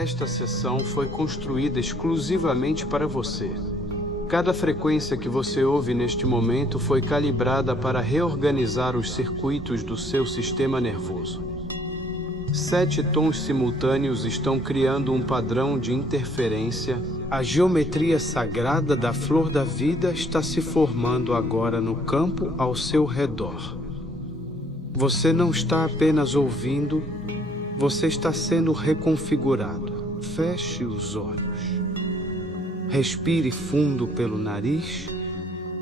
Esta sessão foi construída exclusivamente para você. Cada frequência que você ouve neste momento foi calibrada para reorganizar os circuitos do seu sistema nervoso. 7 tons simultâneos estão criando um padrão de interferência. A geometria sagrada da flor da vida está se formando agora no campo ao seu redor. Você não está apenas ouvindo, você está sendo reconfigurado. Feche os olhos. Respire fundo pelo nariz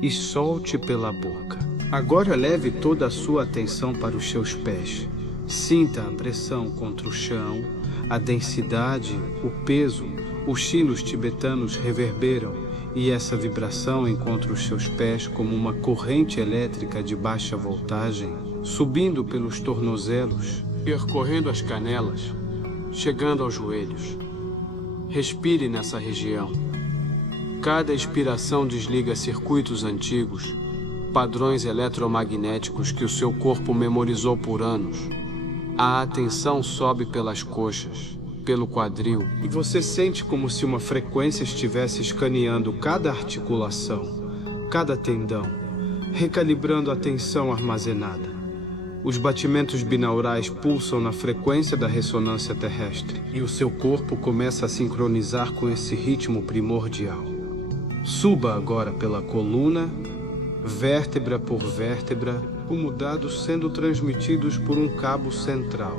e solte pela boca. Agora leve toda a sua atenção para os seus pés. Sinta a pressão contra o chão, a densidade, o peso. Os sinos tibetanos reverberam e essa vibração encontra os seus pés como uma corrente elétrica de baixa voltagem, subindo pelos tornozelos, percorrendo as canelas, chegando aos joelhos. Respire nessa região. Cada expiração desliga circuitos antigos, padrões eletromagnéticos que o seu corpo memorizou por anos. A atenção sobe pelas coxas, pelo quadril, e você sente como se uma frequência estivesse escaneando cada articulação, cada tendão, recalibrando a tensão armazenada. Os batimentos binaurais pulsam na frequência da ressonância terrestre, e o seu corpo começa a sincronizar com esse ritmo primordial. Suba agora pela coluna, vértebra por vértebra, como dados sendo transmitidos por um cabo central.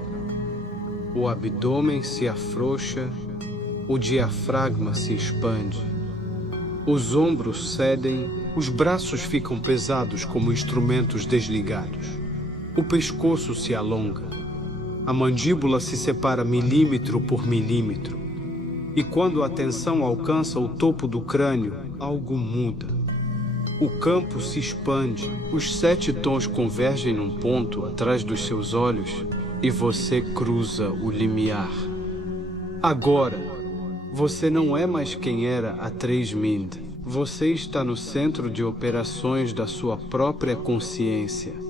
O abdômen se afrouxa, o diafragma se expande, os ombros cedem, os braços ficam pesados como instrumentos desligados. O pescoço se alonga, a mandíbula se separa milímetro por milímetro, e quando a tensão alcança o topo do crânio, algo muda. O campo se expande, os 7 tons convergem num ponto atrás dos seus olhos e você cruza o limiar. Agora, você não é mais quem era há 3 Mind. Você está no centro de operações da sua própria consciência.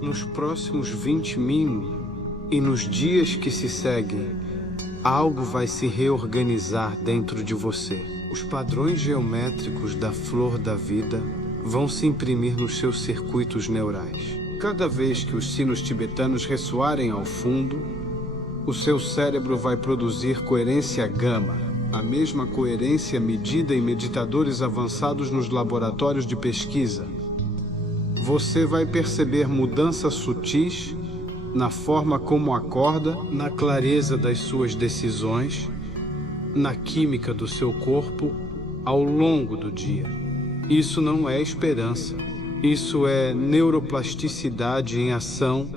Nos próximos 20 minutos e nos dias que se seguem, algo vai se reorganizar dentro de você. Os padrões geométricos da flor da vida vão se imprimir nos seus circuitos neurais. Cada vez que os sinos tibetanos ressoarem ao fundo, o seu cérebro vai produzir coerência gama, a mesma coerência medida em meditadores avançados nos laboratórios de pesquisa. Você vai perceber mudanças sutis na forma como acorda, na clareza das suas decisões, na química do seu corpo ao longo do dia. Isso não é esperança, isso é neuroplasticidade em ação.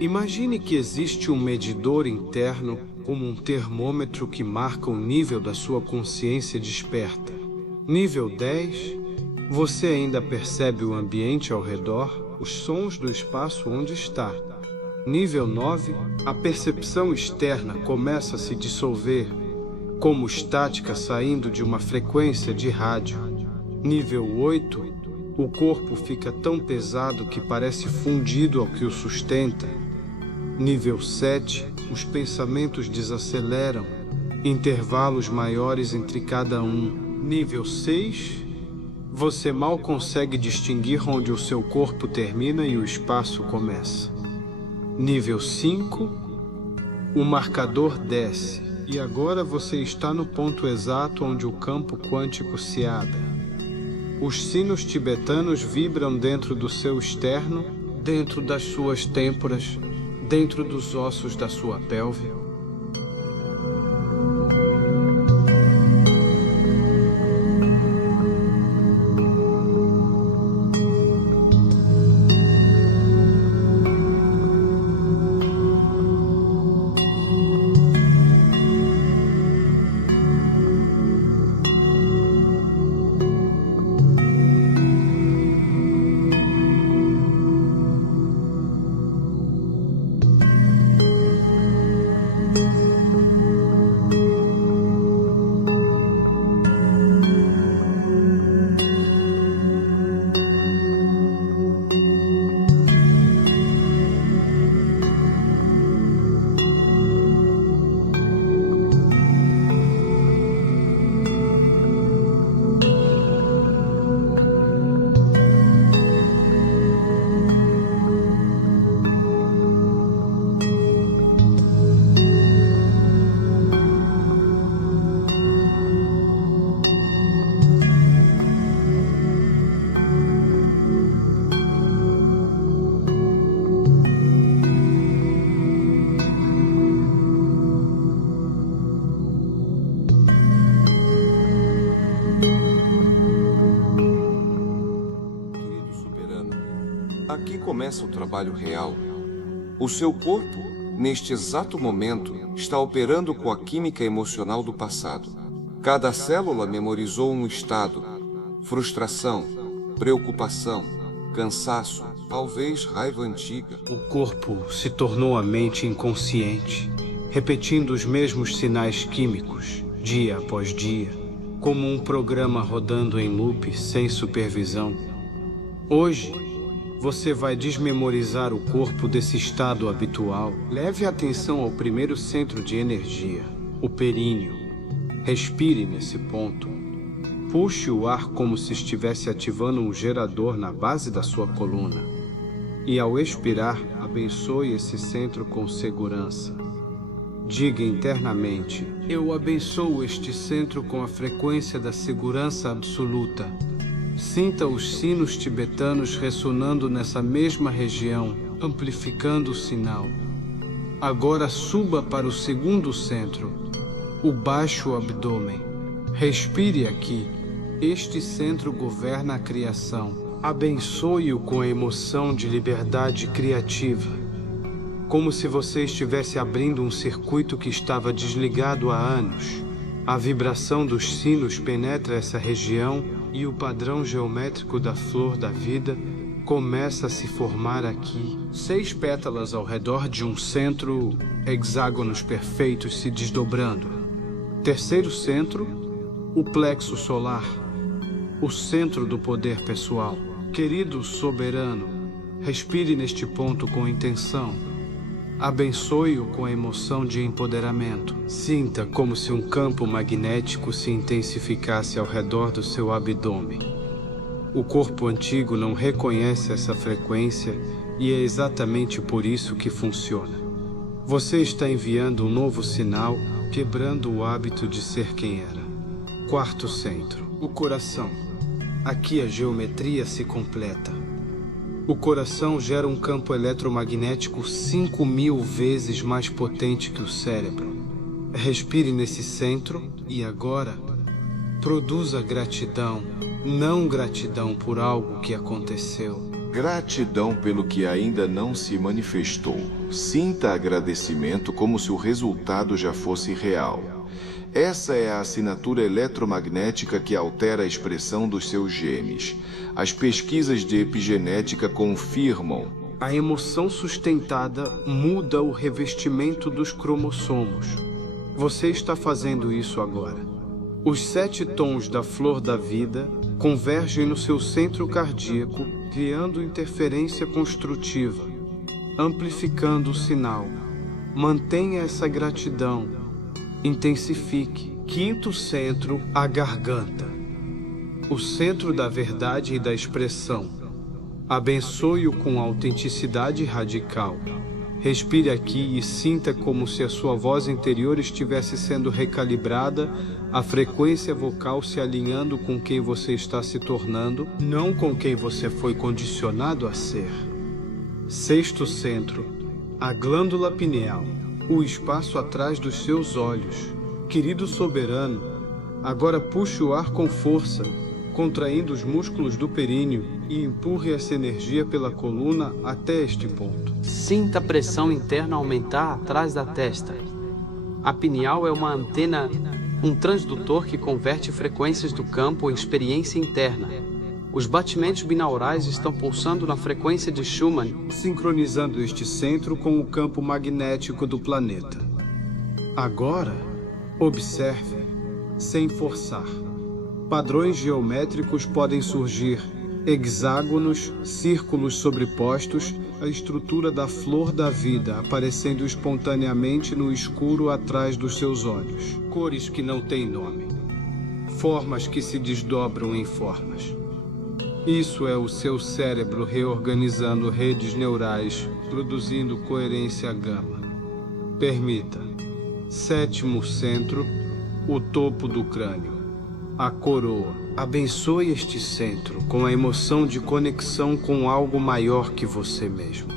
Imagine que existe um medidor interno como um termômetro que marca o nível da sua consciência desperta. Nível 10, você ainda percebe o ambiente ao redor, os sons do espaço onde está. Nível 9, a percepção externa começa a se dissolver, como estática saindo de uma frequência de rádio. Nível 8, o corpo fica tão pesado que parece fundido ao que o sustenta. Nível 7, os pensamentos desaceleram, intervalos maiores entre cada um. Nível 6, você mal consegue distinguir onde o seu corpo termina e o espaço começa. Nível 5, o marcador desce, e agora você está no ponto exato onde o campo quântico se abre. Os sinos tibetanos vibram dentro do seu externo, dentro das suas têmporas, dentro dos ossos da sua pelve. Aqui começa o trabalho real. O seu corpo, neste exato momento, está operando com a química emocional do passado. Cada célula memorizou um estado: frustração, preocupação, cansaço, talvez raiva antiga. O corpo se tornou a mente inconsciente, repetindo os mesmos sinais químicos, dia após dia, como um programa rodando em loop sem supervisão. Hoje, você vai desmemorizar o corpo desse estado habitual. Leve atenção ao primeiro centro de energia, o períneo. Respire nesse ponto. Puxe o ar como se estivesse ativando um gerador na base da sua coluna. E ao expirar, abençoe esse centro com segurança. Diga internamente: eu abençoo este centro com a frequência da segurança absoluta. Sinta os sinos tibetanos ressonando nessa mesma região, amplificando o sinal. Agora suba para o segundo centro, o baixo abdômen. Respire aqui. Este centro governa a criação. Abençoe-o com a emoção de liberdade criativa, como se você estivesse abrindo um circuito que estava desligado há anos. A vibração dos sinos penetra essa região e o padrão geométrico da flor da vida começa a se formar aqui. 6 pétalas ao redor de um centro, hexágonos perfeitos se desdobrando. Terceiro centro, o plexo solar, o centro do poder pessoal. Querido soberano, respire neste ponto com intenção. Abençoe-o com a emoção de empoderamento. Sinta como se um campo magnético se intensificasse ao redor do seu abdômen. O corpo antigo não reconhece essa frequência e é exatamente por isso que funciona. Você está enviando um novo sinal, quebrando o hábito de ser quem era. Quarto centro, o coração. Aqui a geometria se completa. O coração gera um campo eletromagnético 5.000 vezes mais potente que o cérebro. Respire nesse centro e agora produza gratidão, não gratidão por algo que aconteceu. Gratidão pelo que ainda não se manifestou. Sinta agradecimento como se o resultado já fosse real. Essa é a assinatura eletromagnética que altera a expressão dos seus genes. As pesquisas de epigenética confirmam. A emoção sustentada muda o revestimento dos cromossomos. Você está fazendo isso agora. Os 7 tons da flor da vida convergem no seu centro cardíaco, criando interferência construtiva, amplificando o sinal. Mantenha essa gratidão. Intensifique. 5º centro, a garganta. O centro da verdade e da expressão. Abençoe-o com autenticidade radical. Respire aqui e sinta como se a sua voz interior estivesse sendo recalibrada, a frequência vocal se alinhando com quem você está se tornando, não com quem você foi condicionado a ser. 6º centro, a glândula pineal, o espaço atrás dos seus olhos. Querido soberano, agora puxe o ar com força, contraindo os músculos do períneo e empurre essa energia pela coluna até este ponto. Sinta a pressão interna aumentar atrás da testa. A pineal é uma antena, um transdutor que converte frequências do campo em experiência interna. Os batimentos binaurais estão pulsando na frequência de Schumann, sincronizando este centro com o campo magnético do planeta. Agora, observe, sem forçar. Padrões geométricos podem surgir, hexágonos, círculos sobrepostos, a estrutura da flor da vida aparecendo espontaneamente no escuro atrás dos seus olhos. Cores que não têm nome. Formas que se desdobram em formas. Isso é o seu cérebro reorganizando redes neurais, produzindo coerência gama. Permita. 7º centro, o topo do crânio. A coroa. Abençoe este centro com a emoção de conexão com algo maior que você mesmo.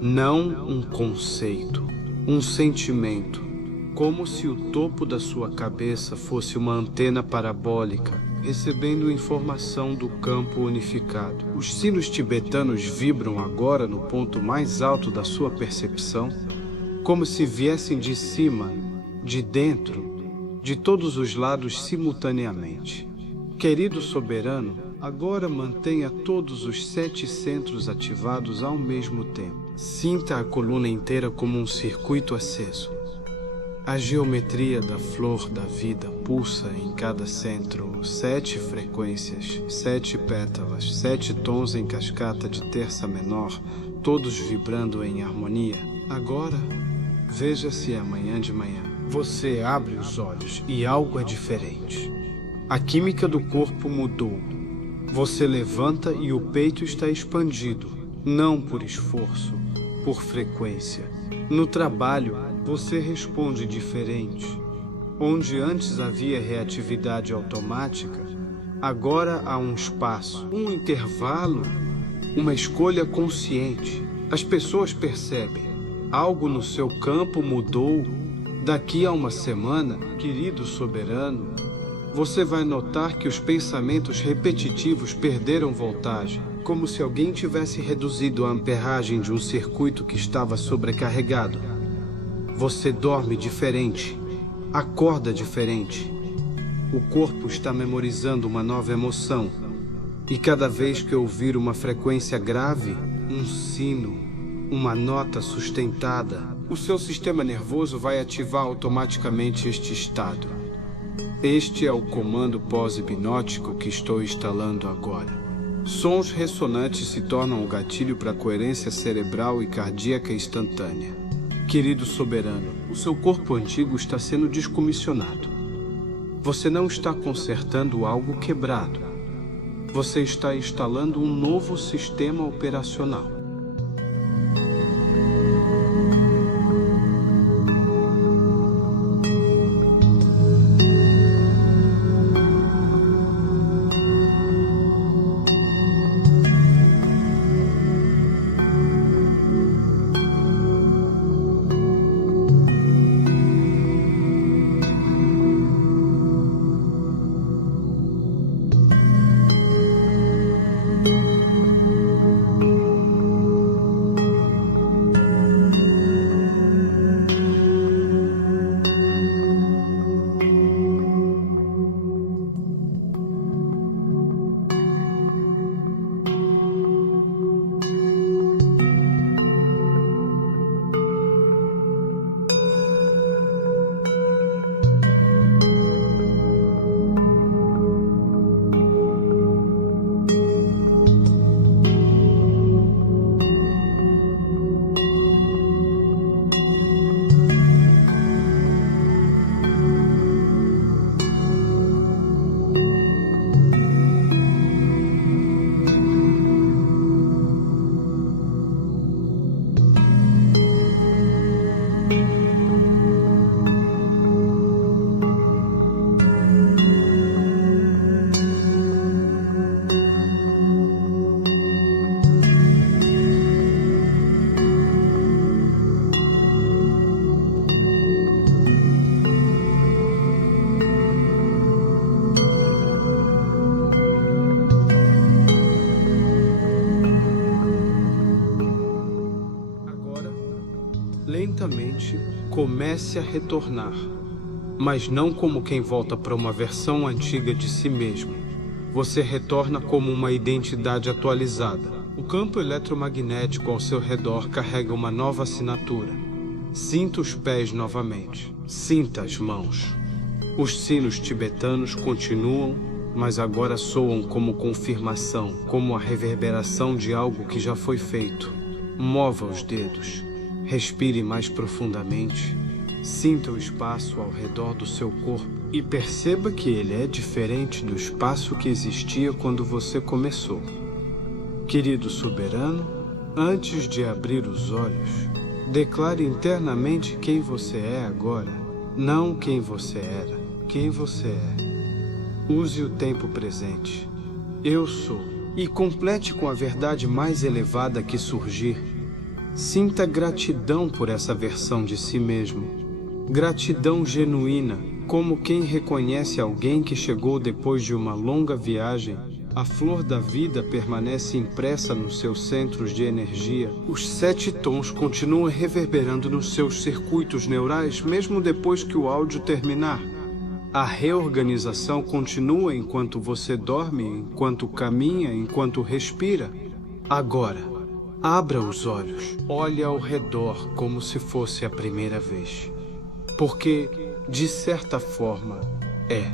Não um conceito, um sentimento. Como se o topo da sua cabeça fosse uma antena parabólica, recebendo informação do campo unificado. Os sinos tibetanos vibram agora no ponto mais alto da sua percepção, como se viessem de cima, de dentro, de todos os lados simultaneamente. Querido soberano, agora mantenha todos os 7 centros ativados ao mesmo tempo. Sinta a coluna inteira como um circuito aceso. A geometria da flor da vida pulsa em cada centro 7 frequências, 7 pétalas, 7 tons em cascata de terça menor, todos vibrando em harmonia. Agora, veja-se amanhã de manhã. Você abre os olhos e algo é diferente. A química do corpo mudou. Você levanta e o peito está expandido, não por esforço, por frequência. No trabalho, você responde diferente. Onde antes havia reatividade automática, agora há um espaço, um intervalo, uma escolha consciente. As pessoas percebem. Algo no seu campo mudou. Daqui a uma semana, querido soberano, você vai notar que os pensamentos repetitivos perderam voltagem, como se alguém tivesse reduzido a amperagem de um circuito que estava sobrecarregado. Você dorme diferente, acorda diferente. O corpo está memorizando uma nova emoção. E cada vez que ouvir uma frequência grave, um sino, uma nota sustentada, o seu sistema nervoso vai ativar automaticamente este estado. Este é o comando pós-hipnótico que estou instalando agora. Sons ressonantes se tornam o gatilho para a coerência cerebral e cardíaca instantânea. Querido soberano, o seu corpo antigo está sendo descomissionado. Você não está consertando algo quebrado. Você está instalando um novo sistema operacional. gradualmente comece a retornar, mas não como quem volta para uma versão antiga de si mesmo. Você retorna como uma identidade atualizada. O campo eletromagnético ao seu redor carrega uma nova assinatura. Sinta os pés novamente. Sinta as mãos. Os sinos tibetanos continuam, mas agora soam como confirmação, como a reverberação de algo que já foi feito. Mova os dedos. Respire mais profundamente. Sinta o espaço ao redor do seu corpo e perceba que ele é diferente do espaço que existia quando você começou. Querido soberano, antes de abrir os olhos, declare internamente quem você é agora, não quem você era, quem você é. Use o tempo presente. Eu sou. E complete com a verdade mais elevada que surgir. Sinta gratidão por essa versão de si mesmo. Gratidão genuína, como quem reconhece alguém que chegou depois de uma longa viagem. A flor da vida permanece impressa nos seus centros de energia. Os 7 tons continuam reverberando nos seus circuitos neurais mesmo depois que o áudio terminar. A reorganização continua enquanto você dorme, enquanto caminha, enquanto respira. Agora, abra os olhos. Olhe ao redor como se fosse a primeira vez. Porque, de certa forma, é.